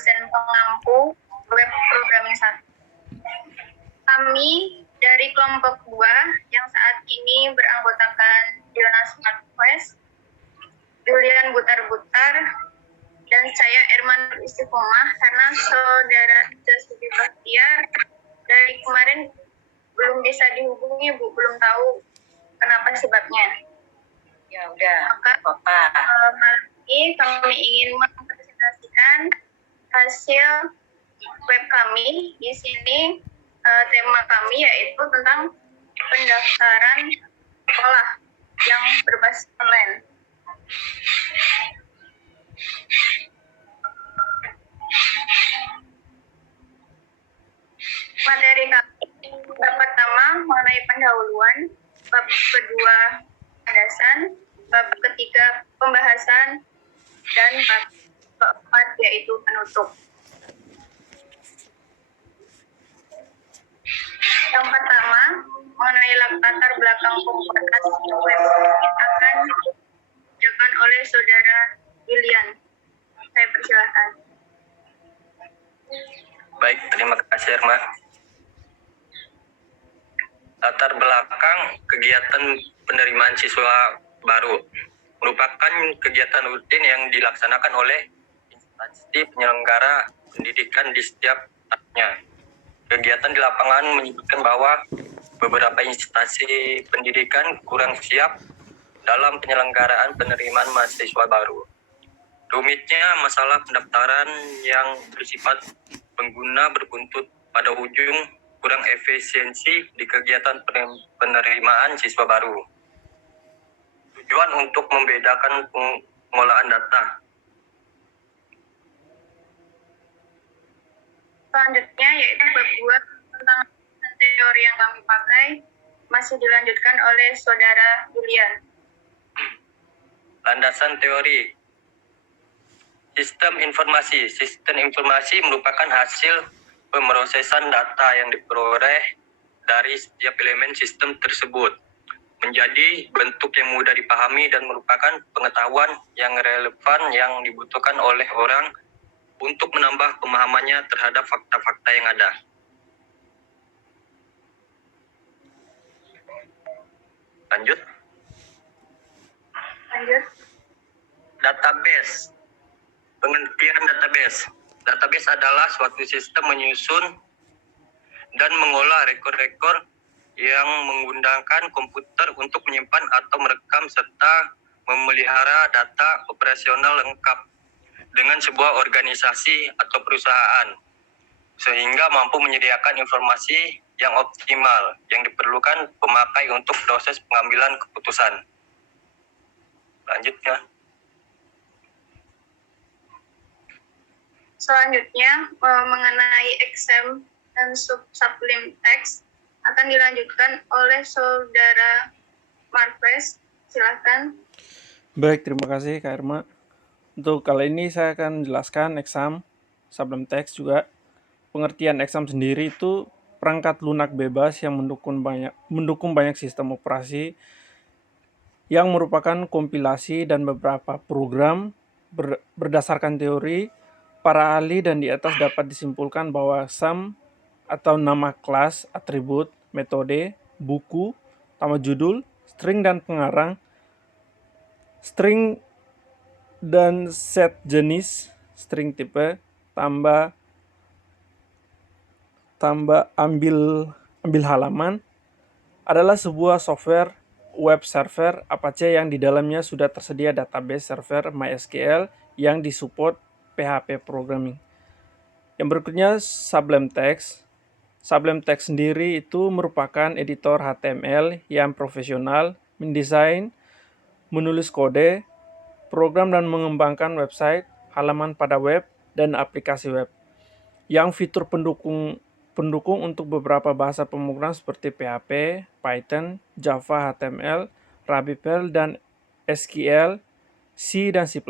dosen pengampu web programming 1. Kami dari kelompok 2 yang saat ini beranggotakan Jonas Marquez, Julian Butar-Butar, dan saya Erman Istiqomah, karena saudara Josefi Bahtiar dari kemarin belum bisa dihubungi, Bu, belum tahu kenapa sebabnya. Ya udah, maka malam ini kami ingin mempresentasikan hasil web kami. Di sini tema kami yaitu tentang pendaftaran sekolah yang berbasis online. Materi kami bab pertama mengenai pendahuluan, bab kedua landasan, bab ketiga pembahasan, dan bab keempat yaitu penutup. Yang pertama mengenai latar belakang pembuatan web akan dijelaskan oleh saudara Julian. Saya persilahkan. Baik, terima kasih Irma. Latar belakang kegiatan penerimaan siswa baru merupakan kegiatan rutin yang dilaksanakan oleh instansi penyelenggara pendidikan di setiap tahapnya. Kegiatan di lapangan menyebutkan bahwa beberapa instansi pendidikan kurang siap dalam penyelenggaraan penerimaan mahasiswa baru. Rumitnya masalah pendaftaran yang bersifat pengguna berbuntut pada ujung kurang efisiensi di kegiatan penerimaan siswa baru. Tujuan untuk membedakan pengolahan data. Selanjutnya yaitu bab 2 tentang teori yang kami pakai masih dilanjutkan oleh saudara Julian. Landasan teori. Sistem informasi merupakan hasil pemrosesan data yang diperoleh dari setiap elemen sistem tersebut menjadi bentuk yang mudah dipahami dan merupakan pengetahuan yang relevan yang dibutuhkan oleh orang untuk menambah pemahamannya terhadap fakta-fakta yang ada. Lanjut. Database. Pengertian database. Database adalah suatu sistem menyusun dan mengolah rekor-rekor yang menggunakan komputer untuk menyimpan atau merekam serta memelihara data operasional lengkap dengan sebuah organisasi atau perusahaan, sehingga mampu menyediakan informasi yang optimal yang diperlukan pemakai untuk proses pengambilan keputusan. Lanjutnya. Selanjutnya mengenai exam dan sublim text akan dilanjutkan oleh saudara Marquez. Silakan. Baik, terima kasih Kak Irma. Untuk kali ini saya akan jelaskan exam, sublim text juga. Pengertian exam sendiri itu perangkat lunak bebas yang mendukung banyak sistem operasi yang merupakan kompilasi dan beberapa program berdasarkan teori para ahli, dan di atas dapat disimpulkan bahwa sum atau nama kelas, atribut, metode, buku, nama judul, string dan pengarang, string dan set jenis, string tipe, tambah ambil halaman adalah sebuah software web server Apache yang di dalamnya sudah tersedia database server MySQL yang disupport PHP programming. Yang berikutnya Sublime Text. Sublime Text sendiri itu merupakan editor HTML yang profesional, mendesain, menulis kode, program dan mengembangkan website, halaman pada web, dan aplikasi web. Yang fitur pendukung untuk beberapa bahasa pemrograman seperti PHP, Python, Java, HTML, Ruby, Perl, dan SQL, C, dan C++.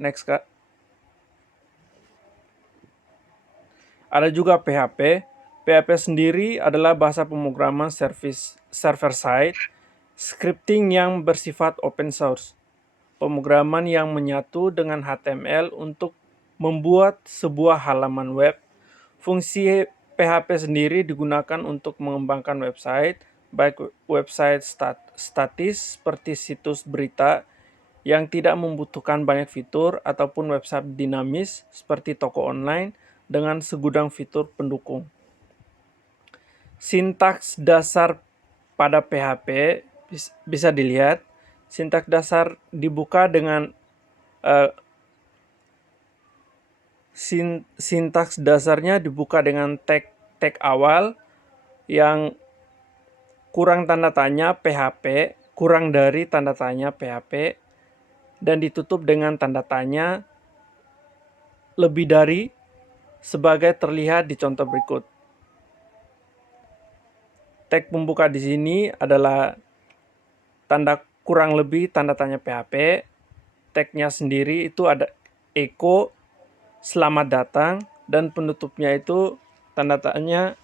Next, Kak. Ada juga PHP. PHP sendiri adalah bahasa pemrograman server-side, scripting yang bersifat open source, pemrograman yang menyatu dengan HTML untuk membuat sebuah halaman web. Fungsi PHP sendiri digunakan untuk mengembangkan website, baik website statis seperti situs berita yang tidak membutuhkan banyak fitur ataupun website dinamis seperti toko online dengan segudang fitur pendukung. Sintaks dasar pada PHP bisa dilihat. Sintaks dasar dibuka dengan sintaks dasarnya dibuka dengan tag awal yang kurang tanda tanya PHP, kurang dari tanda tanya PHP, dan ditutup dengan tanda tanya lebih dari sebagai terlihat di contoh berikut. Tag pembuka di sini adalah tanda kurang lebih tanda tanya PHP. Tagnya sendiri itu ada echo, selamat datang, dan penutupnya itu tanda tanya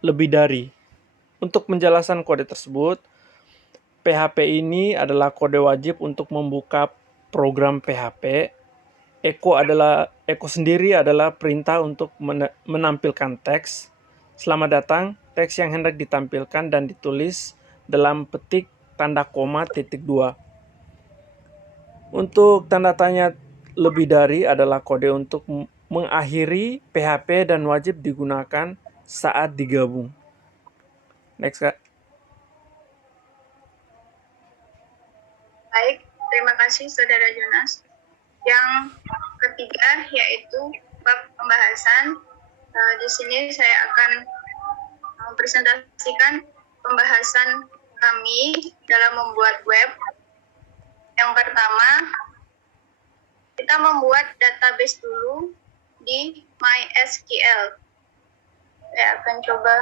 lebih dari. Untuk menjelaskan kode tersebut, PHP ini adalah kode wajib untuk membuka program PHP. Echo sendiri adalah perintah untuk menampilkan teks. Selamat datang, teks yang hendak ditampilkan dan ditulis dalam petik tanda koma titik 2. Untuk tanda tanya lebih dari adalah kode untuk mengakhiri PHP dan wajib digunakan saat digabung. Next, Kak. Baik, terima kasih Saudara Jonas. Yang ketiga yaitu bab pembahasan. Di sini saya akan mempresentasikan pembahasan kami dalam membuat web. Yang pertama, kita membuat database dulu di MySQL. Saya akan coba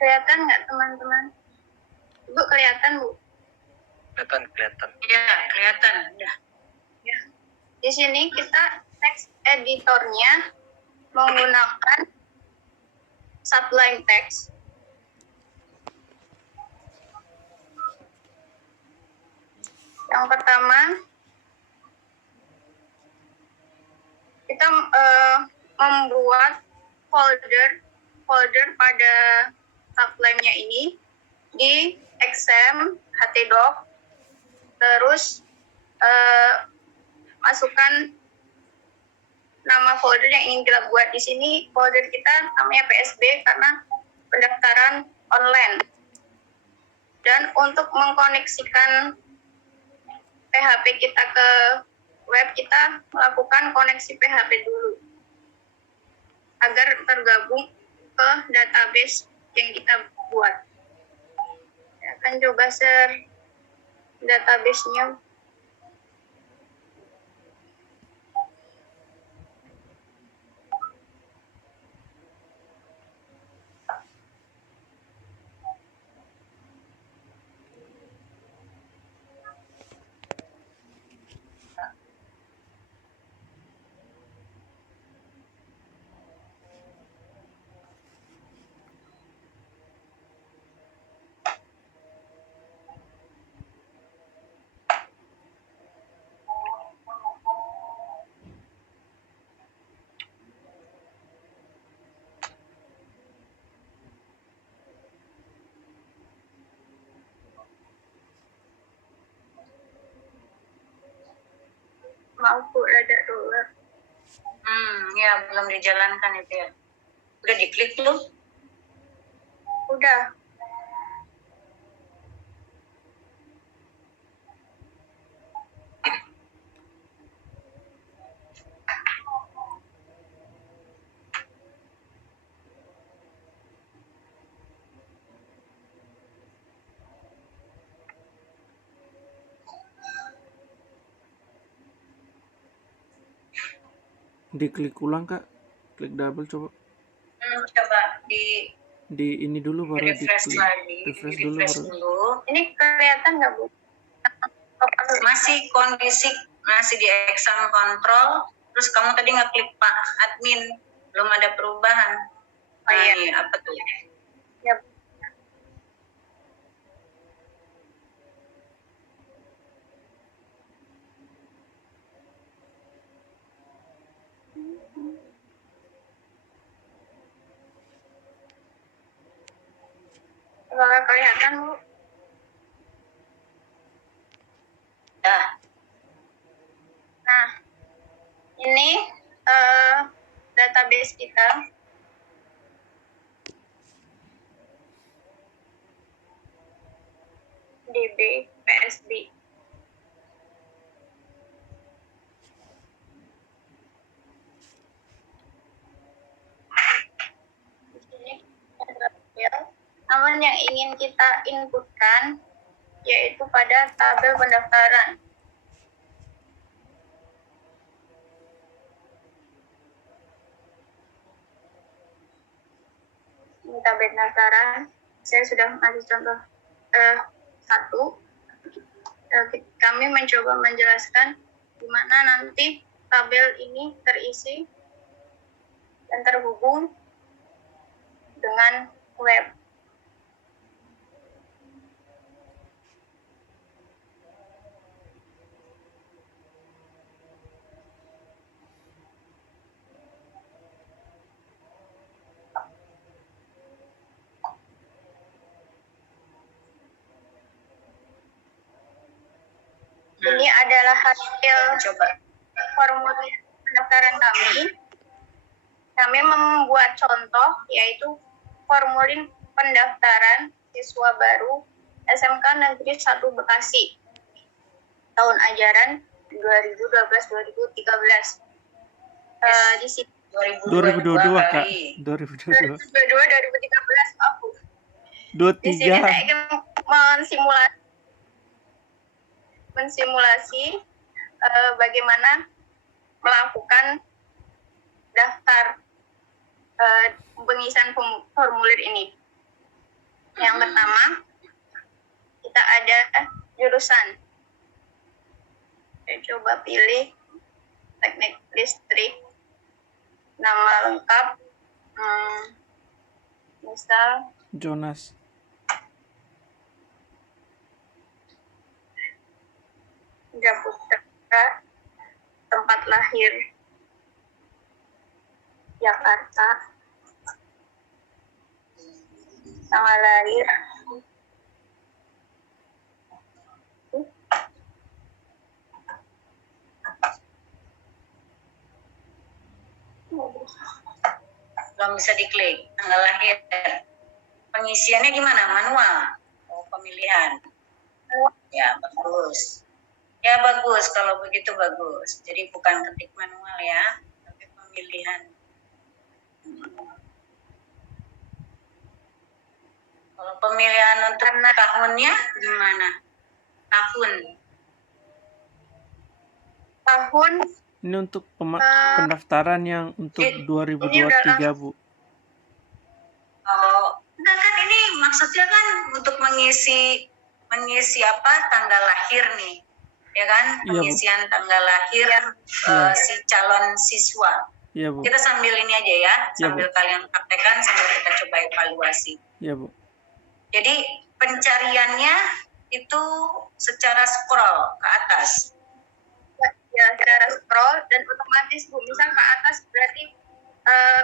kelihatan nggak teman-teman? Ibu kelihatan, Bu? Kelihatan. Ya, kelihatan. Ya. Ya. Di sini kita text editornya menggunakan Sublime Text. Yang pertama, kita membuat folder pada Sublime-nya ini di exam htdoc, terus masukkan nama folder yang ingin kita buat. Di sini folder kita namanya PSB karena pendaftaran online. Dan untuk mengkoneksikan PHP kita ke web, kita melakukan koneksi PHP dulu agar tergabung ke database yang kita buat. Saya akan coba share database-nya. Maaf Bu, rada dulu. Ya belum dijalankan itu ya. Udah diklik belum? Udah. Diklik ulang Kak, klik double coba. Coba di Di ini dulu baru refresh diklik. lagi, Refresh di dulu refresh baru. dulu. Ini kelihatan nggak Bu? Masih kondisi masih di exam control, terus kamu tadi ngeklik Pak admin, belum ada perubahan. Oh, iya. Ini apa tuh? Ya. Apakah kelihatan Bu? Dah. Nah, ini database kita. DB PSB. Di sini ada tabel. Namun yang ingin kita inputkan yaitu pada tabel pendaftaran. Ini tabel pendaftaran. Saya sudah kasih contoh satu. Kami mencoba menjelaskan di mana nanti tabel ini terisi dan terhubung dengan web. Ini adalah hasil Coba. formulir pendaftaran kami. Kami membuat contoh yaitu formulir pendaftaran siswa baru SMK Negeri 1 Bekasi tahun ajaran 2012-2013. Di sini 2022 Kak. kali. 2022. 2022-2013 aku. Di sini 23. saya ingin mensimulasi bagaimana melakukan daftar pengisian formulir ini. Yang pertama, kita ada jurusan. Saya coba pilih teknik listrik, nama lengkap, misal Jonas. Japutra, tempat lahir Jakarta, tanggal lahir Belum bisa diklik tanggal lahir. Pengisiannya gimana? Manual? Oh, pemilihan. Ya, bagus. Ya, bagus. Kalau begitu bagus. Jadi bukan ketik manual ya, tapi pemilihan. Kalau pemilihan untuk tahunnya gimana? Tahun. Ini untuk pendaftaran yang untuk 2023 Bu. Oh, enggak kan ini maksudnya kan untuk mengisi apa tanggal lahir nih, ya kan? Iya, Bu. Pengisian tanggal lahir si calon siswa. Iya Bu. Kita sambil ini aja ya, Iya, sambil Bu. kalian praktekkan, sambil kita coba evaluasi. Iya Bu. Jadi pencariannya itu secara scroll ke atas. ya, secara scroll dan otomatis Bu, misal ke atas berarti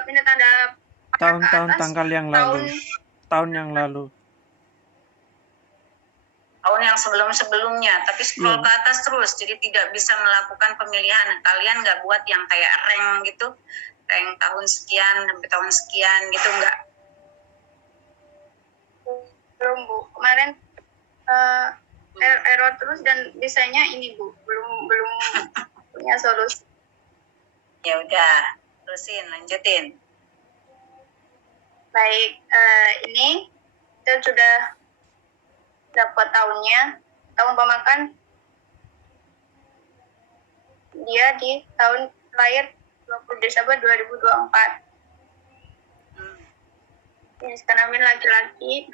ini tanda Tahun-tahun tanggal yang lalu. Tahun yang lalu. Tahun yang sebelum-sebelumnya, tapi scroll ke atas terus, jadi tidak bisa melakukan pemilihan. Kalian nggak buat yang kayak rank gitu, rank tahun sekian sampai tahun sekian gitu, nggak? Belum Bu, kemarin error terus dan bisanya ini Bu, belum punya solusi. Ya udah, terusin, lanjutin. Baik, ini kita sudah dapat tahunnya, tahun pemakan dia di tahun lahir 20 Desember 2024. Jenis kelamin laki-laki,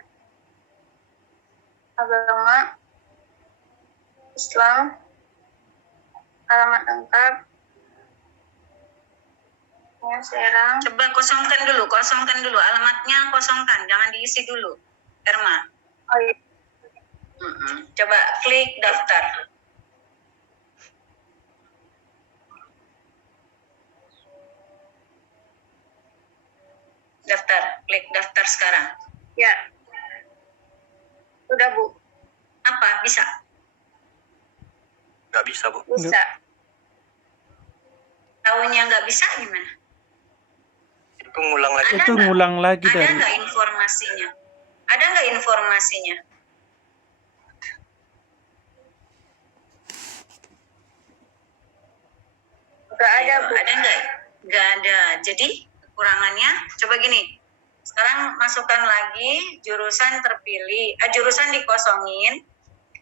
agama Islam, alamat lengkap, Serang. Coba kosongkan dulu alamatnya, kosongkan, jangan diisi dulu, Erma. Oh iya. Coba klik daftar. Klik daftar sekarang. Ya. Udah, Bu. Apa? Bisa? Nggak bisa, Bu. Bisa. Tahunya nggak bisa gimana? Itu ngulang lagi. Itu ngulang lagi Ada dari nggak informasinya? Ada nggak informasinya? Nggak ada, Bu. Ada nggak? Nggak ada. Jadi kekurangannya, coba gini. Sekarang masukkan lagi jurusan terpilih, jurusan dikosongin,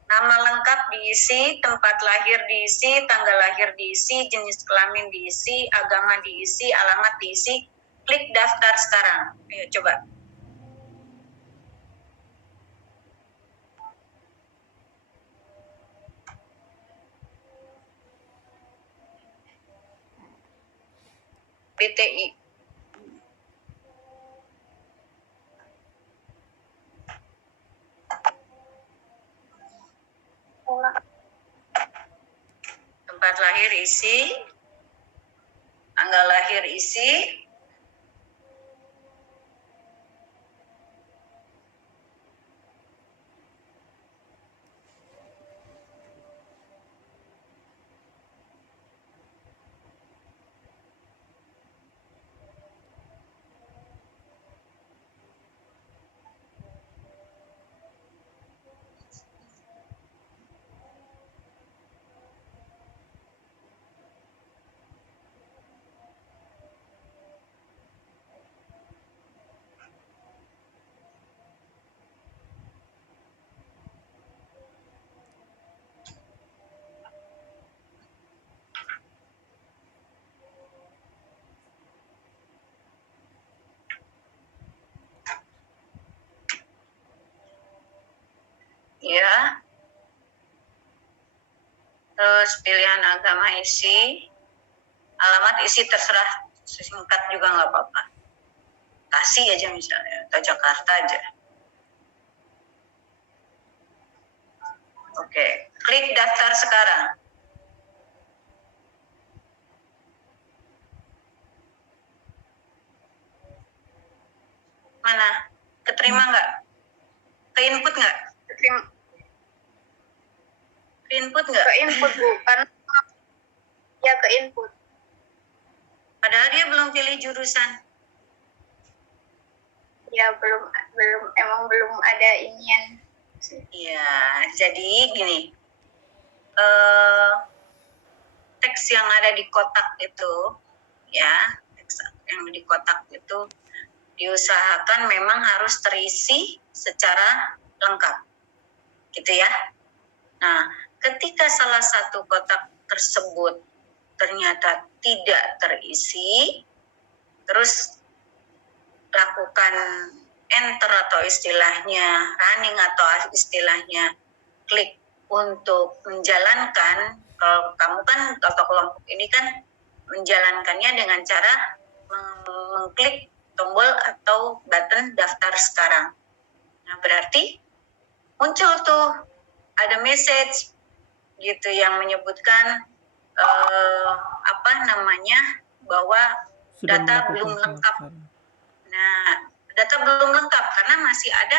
nama lengkap diisi, tempat lahir diisi, tanggal lahir diisi, jenis kelamin diisi, agama diisi, alamat diisi. Klik daftar sekarang. Ayo coba. BTI. Tempat lahir isi, tanggal lahir isi, ya. Terus pilihan agama isi, alamat isi terserah, singkat juga nggak apa-apa. Kasih aja misalnya, atau Jakarta aja. Oke, klik daftar sekarang. Mana? Keterima nggak? Ke input nggak? Terima. Ke input nggak? Ke input, Bu. Karena ya ke input. Padahal dia belum pilih jurusan. Ya belum ada inian. Ya, jadi gini. Teks yang ada di kotak itu, ya, teks yang di kotak itu diusahakan memang harus terisi secara lengkap, gitu ya. Nah, ketika salah satu kotak tersebut ternyata tidak terisi, terus lakukan enter atau istilahnya running atau istilahnya klik untuk menjalankan. Kalau kamu kan atau kelompok ini kan menjalankannya dengan cara mengklik tombol atau button daftar sekarang. Nah, berarti muncul tuh ada message gitu yang menyebutkan bahwa sudah data melakukan belum lengkap. pendaftaran. Nah, data belum lengkap karena masih ada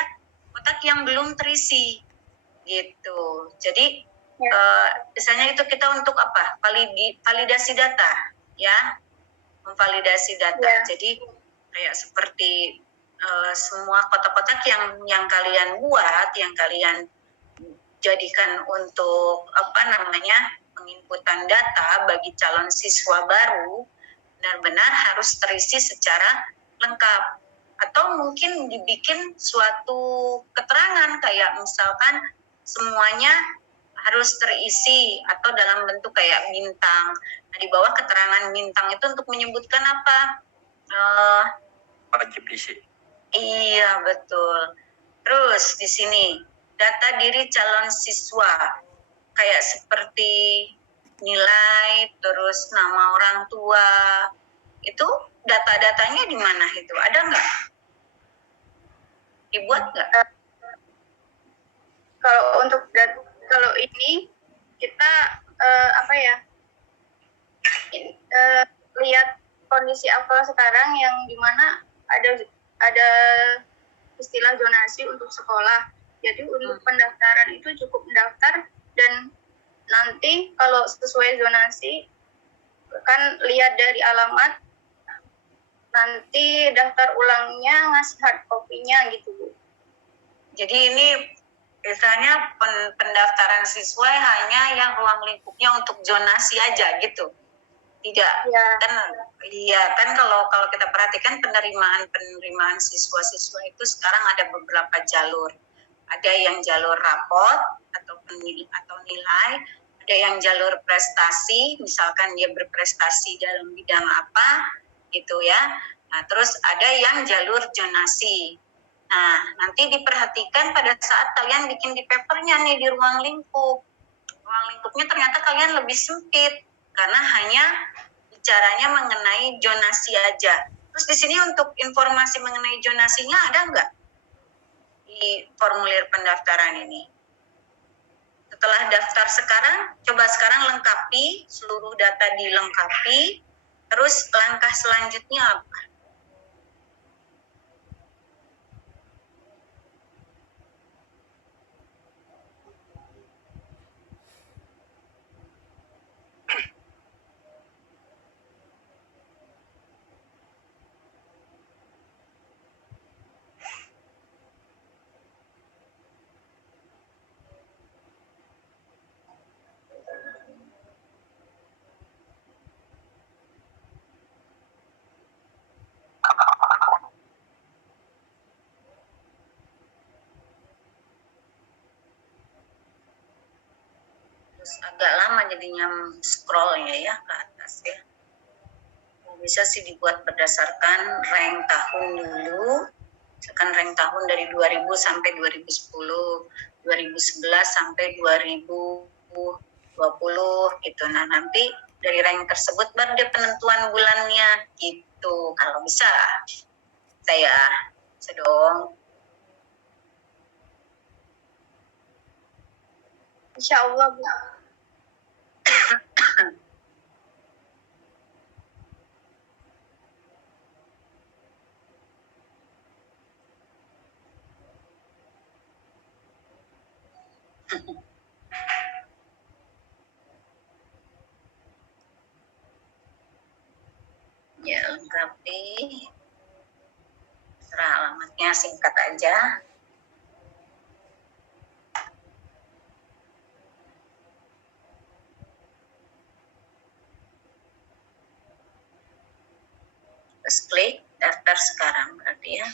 kotak yang belum terisi gitu. Jadi misalnya itu kita untuk apa? Validasi data, ya, memvalidasi data. Ya. Jadi kayak seperti semua kotak-kotak yang kalian buat, yang kalian jadikan untuk penginputan data bagi calon siswa baru, benar-benar harus terisi secara lengkap. Atau mungkin dibikin suatu keterangan kayak misalkan semuanya harus terisi atau dalam bentuk kayak bintang. Nah, di bawah keterangan bintang itu untuk menyebutkan apa? Wajib diisi. Iya, betul. Terus di sini data diri calon siswa kayak seperti nilai, terus nama orang tua, itu data-datanya di mana itu? Ada nggak? Dibuat nggak? Kalau ini kita apa ya, lihat kondisi aktual sekarang yang dimana ada istilah zonasi untuk sekolah. Jadi untuk pendaftaran itu cukup mendaftar, dan nanti kalau sesuai zonasi kan lihat dari alamat, nanti daftar ulangnya ngasih hard copy-nya gitu, Bu. Jadi ini misalnya pendaftaran siswa hanya yang ruang lingkupnya untuk zonasi aja gitu. Tidak. Ya. Kan kalau kita perhatikan penerimaan siswa-siswa itu sekarang ada beberapa jalur. Ada yang jalur rapot atau nilai, ada yang jalur prestasi, misalkan dia berprestasi dalam bidang apa gitu ya. Nah, terus ada yang jalur zonasi. Nah, nanti diperhatikan pada saat kalian bikin di papernya nih di ruang lingkup. Ruang lingkupnya ternyata kalian lebih sempit karena hanya bicaranya mengenai zonasi aja. Terus di sini untuk informasi mengenai zonasinya ada nggak di formulir pendaftaran ini? Setelah daftar sekarang, coba sekarang lengkapi, seluruh data dilengkapi, terus langkah selanjutnya apa? Terus agak lama jadinya scrollnya ya ke atas ya. Bisa sih dibuat berdasarkan rank tahun dulu, misalkan rank tahun dari 2000 sampai 2010, 2011 sampai 2020 gitu. Nah, nanti dari rank tersebut baru dia penentuan bulannya gitu. Kalau bisa saya sedong. Insya Allah, Bu. Ya, lengkapi. Serah alamatnya singkat aja. Terus klik daftar sekarang berarti ya.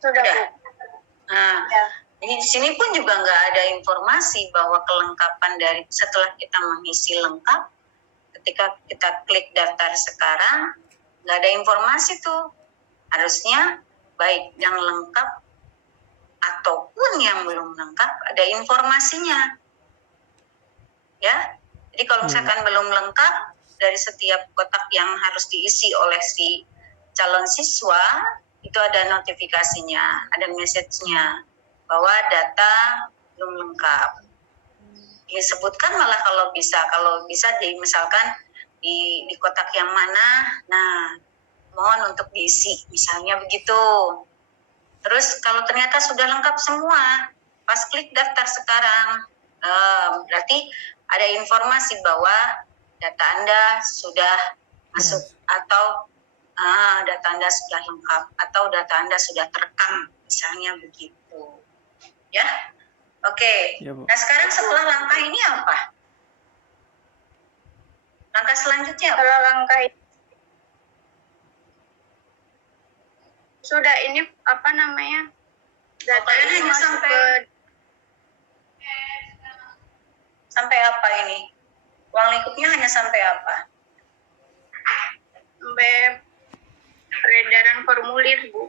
Sudah, Bu. Nah, Ya. di sini pun juga nggak ada informasi bahwa kelengkapan dari setelah kita mengisi lengkap, ketika kita klik daftar sekarang, nggak ada informasi tuh. Harusnya baik yang lengkap ataupun yang belum lengkap ada informasinya. Ya, jadi kalau misalkan belum lengkap dari setiap kotak yang harus diisi oleh si calon siswa, itu ada notifikasinya, ada message-nya bahwa data belum lengkap. Disebutkan malah kalau bisa misalkan di kotak yang mana, nah mohon untuk diisi, misalnya begitu. Terus kalau ternyata sudah lengkap semua, pas klik daftar sekarang, berarti ada informasi bahwa data Anda sudah masuk atau data Anda sudah lengkap atau data Anda sudah terekam, misalnya begitu. Ya, oke. Ya, Bu. Nah sekarang setelah langkah ini apa? Langkah selanjutnya apa? Kalau langkah sudah ini apa namanya? Datanya Kalian hanya masuk sampai apa ini? Ruang lingkupnya hanya sampai apa? sampai peredaran formulir, Bu.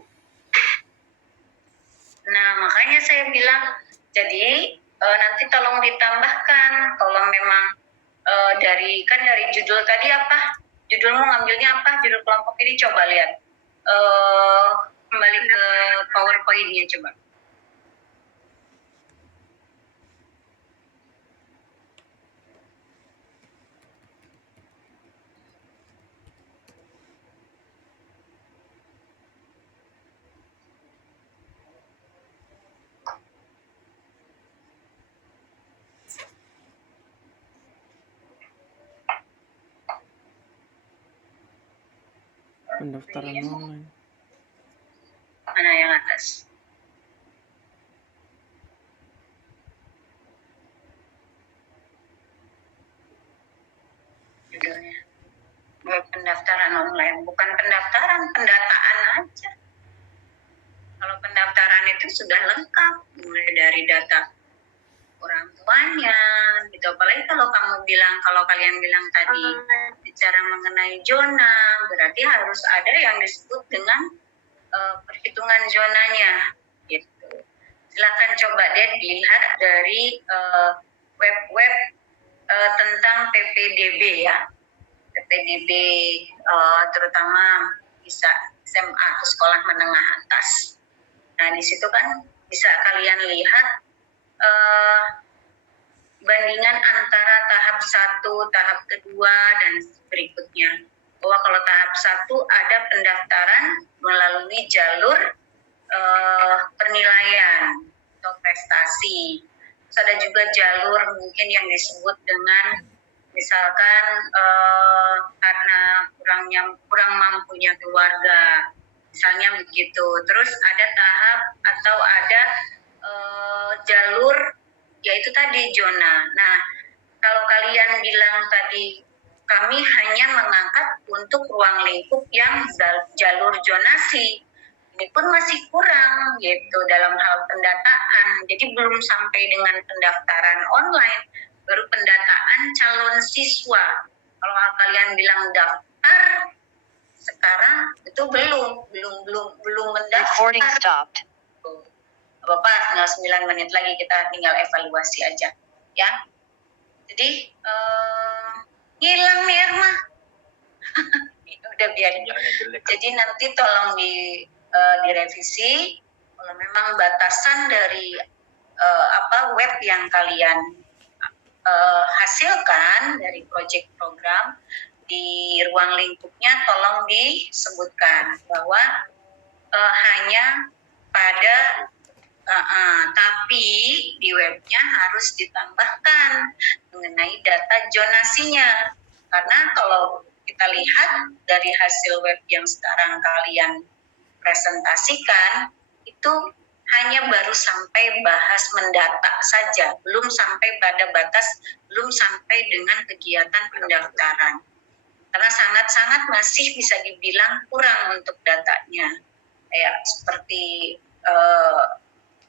Nah, makanya saya bilang, jadi nanti tolong ditambahkan kalau memang dari judul tadi apa? Judulmu ngambilnya apa? Judul kelompok ini coba lihat. Kembali ke PowerPoint-nya coba. Pendaftaran online. Mana yang atas? Judulnya. Pendaftaran online, bukan pendaftaran, pendataan aja. Kalau pendaftaran itu sudah lengkap, mulai dari data orang tuanya, gitu. Apalagi kalau kalian bilang tadi bicara mengenai zona, berarti harus ada yang disebut dengan perhitungan zonanya, gitu. Silakan coba deh dilihat dari web-web tentang PPDB ya. PPDB terutama bisa SMA atau sekolah menengah atas. Nah, di situ kan bisa kalian lihat bandingan antara tahap 1, tahap kedua, dan berikutnya. Bahwa kalau tahap 1 ada pendaftaran melalui jalur penilaian atau prestasi. Terus ada juga jalur mungkin yang disebut dengan misalkan karena kurang mampunya keluarga, misalnya begitu. Terus ada tahap atau ada jalur yaitu tadi zona. Nah, kalau kalian bilang tadi kami hanya mengangkat untuk ruang lingkup yang jalur zonasi, ini pun masih kurang gitu dalam hal pendataan. Jadi belum sampai dengan pendaftaran online, baru pendataan calon siswa. Kalau kalian bilang daftar sekarang itu belum mendaftar. Recording stopped. Bapak tinggal 9 menit lagi kita tinggal evaluasi aja ya. Jadi hilang nih Irma. Udah biarin. Jadi nanti tolong direvisi kalau memang batasan dari web yang kalian hasilkan dari proyek program di ruang lingkupnya tolong disebutkan bahwa hanya pada tapi di webnya harus ditambahkan mengenai data zonasinya, karena kalau kita lihat dari hasil web yang sekarang kalian presentasikan itu hanya baru sampai bahas mendata saja, belum sampai pada batas, belum sampai dengan kegiatan pendaftaran, karena sangat-sangat masih bisa dibilang kurang untuk datanya. Kayak seperti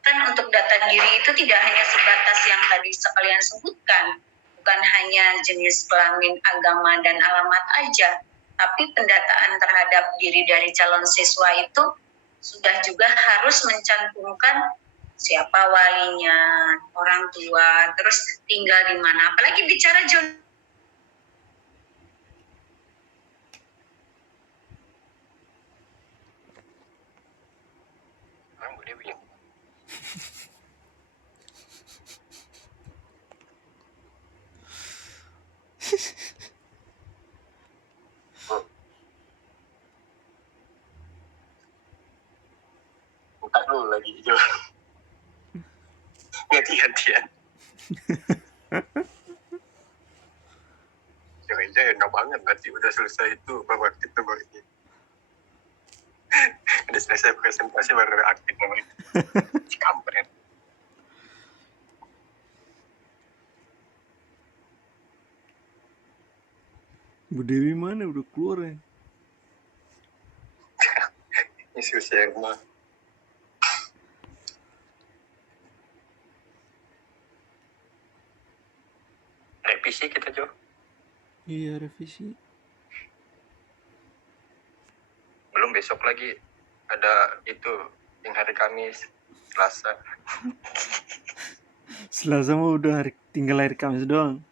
kan untuk data diri itu tidak hanya sebatas yang tadi sekalian sebutkan, bukan hanya jenis kelamin, agama, dan alamat aja, tapi pendataan terhadap diri dari calon siswa itu sudah juga harus mencantumkan siapa walinya, orang tua, terus tinggal di mana. Apalagi bicara Buka dulu lagi hijau. Ganti-gantian. Jangan-jangan enak banget nanti udah selesai itu baru aktif tuh baru ini. Udah selesai presentasi baru aktif namanya. Kampret. Bu Dewi mana udah keluar ya? Isu share mah. revisi kita, Jo. Iya, revisi. Belum besok lagi ada itu yang hari Kamis, Selasa. Selasa mah udah tinggal hari Kamis doang.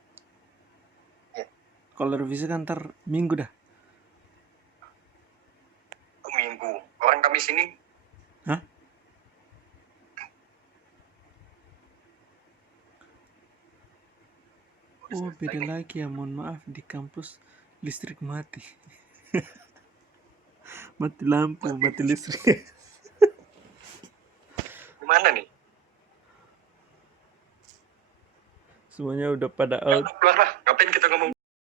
Ya. Kalau revisi kan ntar Minggu dah. Minggu. Orang Kamis ini Hah? Oh, beda lagi ya. Mohon maaf, di kampus listrik mati. Mati lampu, mati listrik. gimana nih? Semuanya udah pada out. Keluar lah.